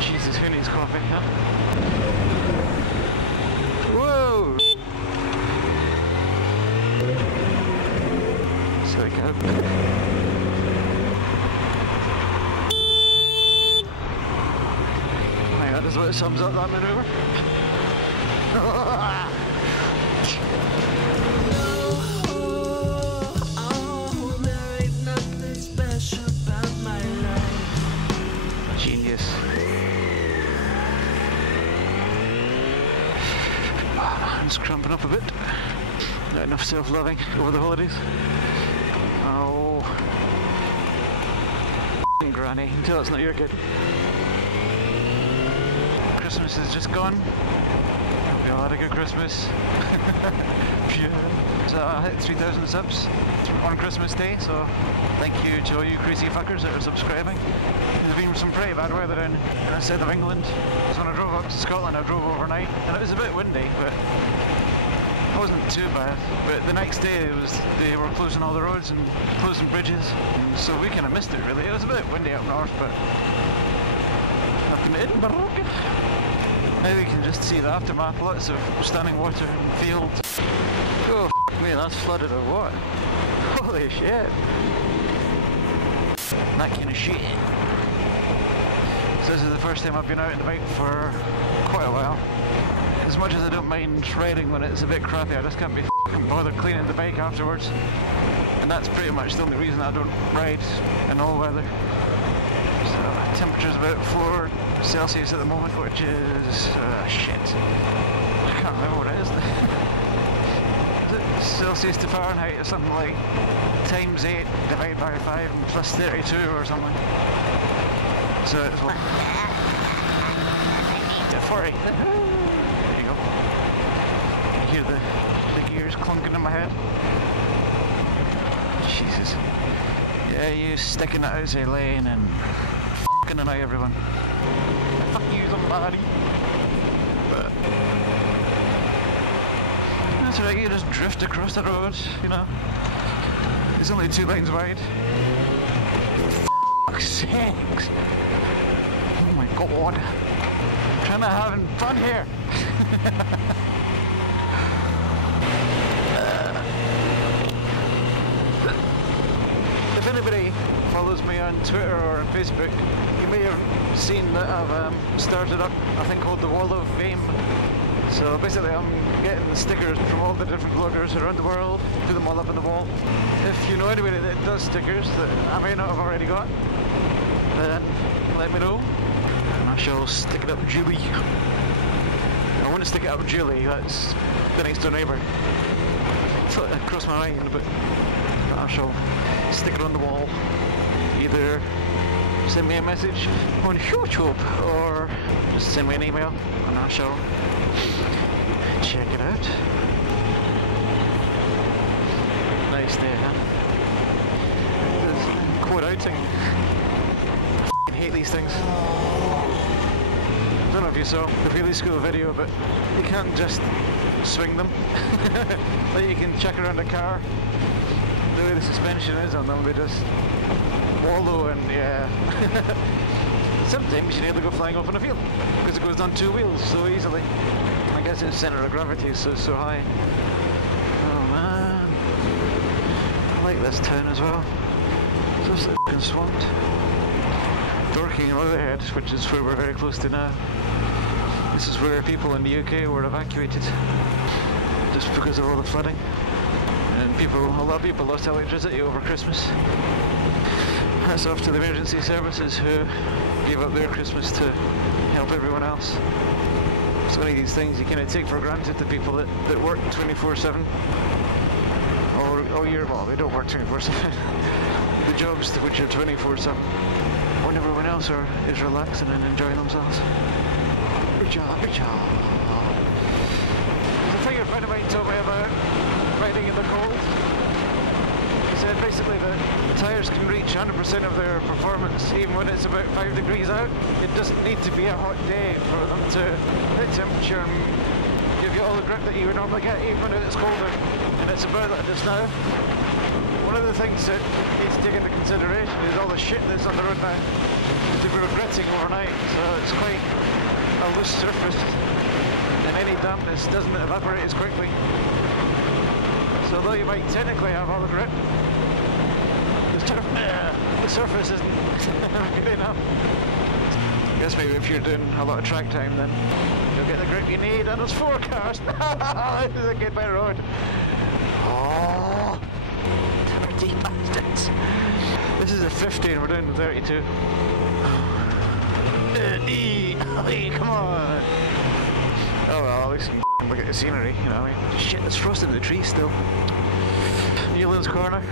Jesus, who needs coffee, huh? Whoa! So we go. Hang on, that about sums up that maneuver. Genius. Hands cramping up a bit. Not enough self-loving over the holidays. Oh, granny, until it's not your kid. Christmas is just gone. Hope you all had a good Christmas. So I hit 3,000 subs on Christmas Day, so thank you to all you crazy fuckers that are subscribing. There's been some pretty bad weather in the south of England. So when I drove up to Scotland, I drove overnight, and it was a bit windy, but it wasn't too bad. But the next day they were closing all the roads and closing bridges, so we kind of missed it really. It was a bit windy up north, but up in Edinburgh. Now we can just see the aftermath, lots of standing water in fields. Oh, f me, that's flooded or what? Holy shit. That kind of shit. So this is the first time I've been out on the bike for quite a while. As much as I don't mind riding when it's a bit crappy, I just can't be f***ing bothered cleaning the bike afterwards. And that's pretty much the only reason I don't ride in all weather. So temperature's about 4 Celsius at the moment, which is shit. I can't remember what it is. Is it Celsius to Fahrenheit or something like times 8 divided by 5 and plus 32 or something. So it's what? Yeah, 40. There you go. You hear the gears clunking in my head. Jesus. Yeah, you sticking it outside lane and f***ing annoy everyone. Fuck you, somebody. But that's right, you just drift across the road, you know. It's only 2 lanes wide. For fuck's sakes. Oh my god. I'm trying to having fun here. If anybody follows me on Twitter or on Facebook, you may have seen that I've started up a thing called the Wall of Vame. So basically I'm getting stickers from all the different bloggers around the world, put them all up on the wall. If you know anybody that does stickers that I may not have already got, then let me know and I shall stick it up Julie. I want to stick it up Julie, that's the next door neighbour. So that crossed my mind, but I shall stick it on the wall. Either send me a message on YouTube or just send me an email and I shall check it out. Nice day, huh? There's quad outing. I hate these things. I don't know if you saw the Wheelie School video, but you can't just swing them. Like you can check around a car. The way the suspension is on them, they just wallow and yeah. Sometimes you nearly go flying off on a field because it goes on 2 wheels so easily. I guess its centre of gravity is so high. Oh man, I like this town as well. It's just f***ing swamped. Dorking and Leatherhead, which is where we're very close to now. This is where people in the UK were evacuated just because of all the flooding. And a lot of people lost electricity over Christmas. Hats off to the emergency services who gave up their Christmas to help everyone else. It's one of these things you kind of take for granted, the people that work 24/7 all year. Well, they don't work 24/7. The jobs which are 24/7 when everyone else is relaxing and enjoying themselves. Good job, good job. There's a thing a friend of mine told me about riding in the cold. He said basically that the tyres can reach 100% of their performance even when it's about 5 degrees out. It doesn't need to be a hot day for them to hit temperature and give you all the grip that you would normally get even when it's colder. And it's about like just now. one of the things that needs to take into consideration is all the shit that's on the road now to be regretting overnight, so it's quite a loose surface and any dampness doesn't evaporate as quickly. So although you might technically have all the grip, the surface isn't good enough. I guess maybe if you're doing a lot of track time then you'll get the grip you need, and it's 4 cars! This is a goodbye road. Oh, dirty bastards. This is a 50 and we're doing 32. Come on! Oh well, at least you can look at the scenery, you know. I mean, shit, it's frosted in the trees still. Newlands Corner,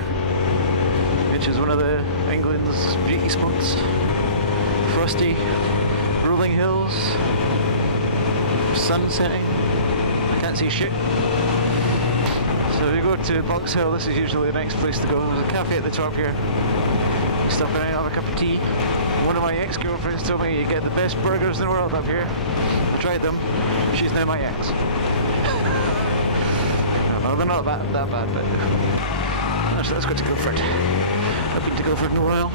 which is one of the England's beauty spots. Frosty, rolling hills, sun setting. I can't see shit. So if you go to Box Hill, this is usually the next place to go. There's a cafe at the top here. Stop in and have a cup of tea. One of my ex-girlfriends told me you get the best burgers in the world up here. I tried them. She's now my ex. No, they're not that bad, but actually, let's go to Guildford. I've been to Guildford in a while.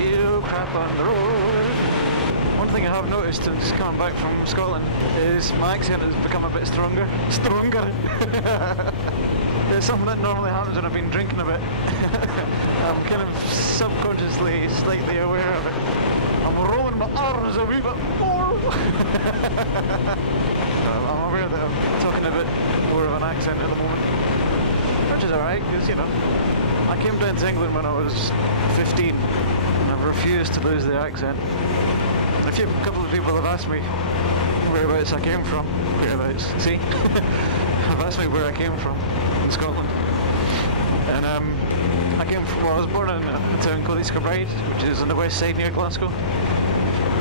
You crap on the road. One thing I have noticed since coming back from Scotland is my accent has become a bit stronger. It's something that normally happens when I've been drinking a bit. I'm kind of subconsciously slightly aware of it. I'm rolling my R's a wee bit more. I'm aware that I'm talking a bit more of an accent at the moment. Which is alright, because, you know, I came down to England when I was 15 and I've refused to lose the accent. A couple of people have asked me whereabouts I came from. Whereabouts? See? Have asked me where I came from in Scotland. And I was born in a town called East Kilbride, which is on the west side near Glasgow.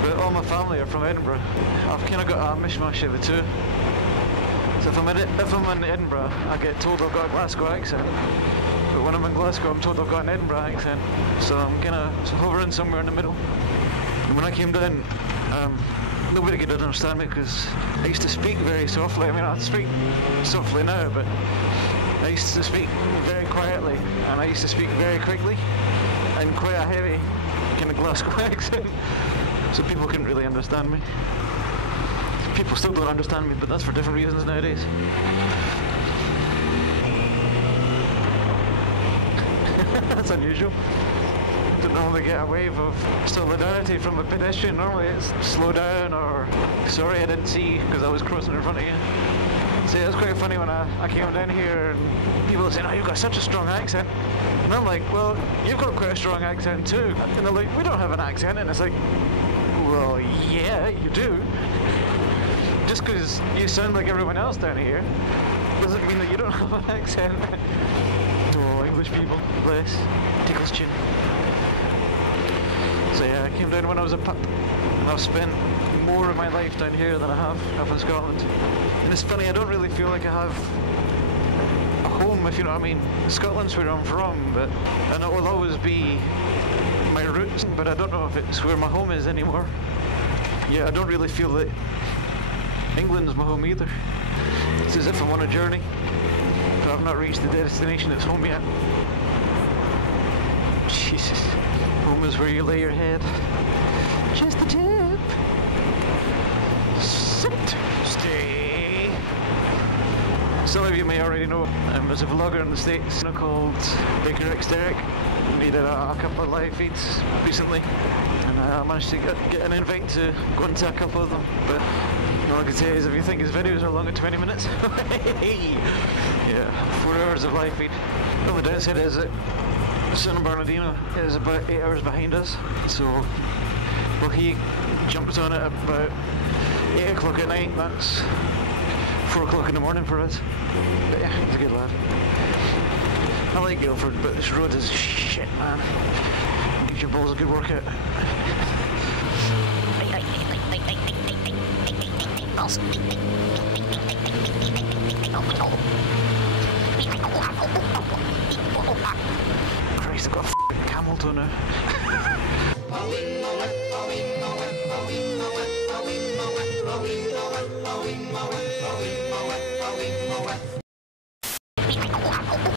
But all my family are from Edinburgh. I've kind of got a mishmash of the two. So if I'm in Edinburgh, I get told I've got a Glasgow accent. But when I'm in Glasgow, I'm told I've got an Edinburgh accent. So I'm kind of hovering somewhere in the middle. And when I came down, nobody could understand me because I used to speak very softly. I mean, I speak softly now, but I used to speak very quietly, and I used to speak very quickly, and quite a heavy kind of Glasgow accent. So people couldn't really understand me. People still don't understand me, but that's for different reasons nowadays. That's unusual. Don't normally get a wave of solidarity from a pedestrian. Normally it's slow down or sorry I didn't see you because I was crossing in front of you. So it was quite funny when I came down here and people were saying, oh, you've got such a strong accent. And I'm like, well, you've got quite a strong accent too. And they're like, we don't have an accent. And it's like, well, yeah, you do. Just because you sound like everyone else down here doesn't mean that you don't have an accent. Oh, English people, bless, tickles chin. So yeah, I came down when I was a pup, and I've spent more of my life down here than I have up in Scotland. And it's funny, I don't really feel like I have a home, if you know what I mean. Scotland's where I'm from, but and it will always be my roots, but I don't know if it's where my home is anymore. Yeah, I don't really feel that England's my home either. It's as if I'm on a journey, but I've not reached the destination that's home yet. Jesus. Home is where you lay your head. Just the tip. Sit. Stay. Some of you may already know, there's a vlogger in the States called Baker X Derek. He did a couple of live feeds recently, and I managed to get an invite to go into a couple of them. But all I can say is if you think his videos are long at 20 minutes, yeah, 4 hours of live feed. Well, the downside is that San Bernardino is about 8 hours behind us, so well, he jumped on it about 8 o'clock at night. That's 4 o'clock in the morning for us. But yeah, he's a good lad. I like Guildford, but this road is shit, man. Get your balls a good workout. Christ, I've got a f***ing camel toe now.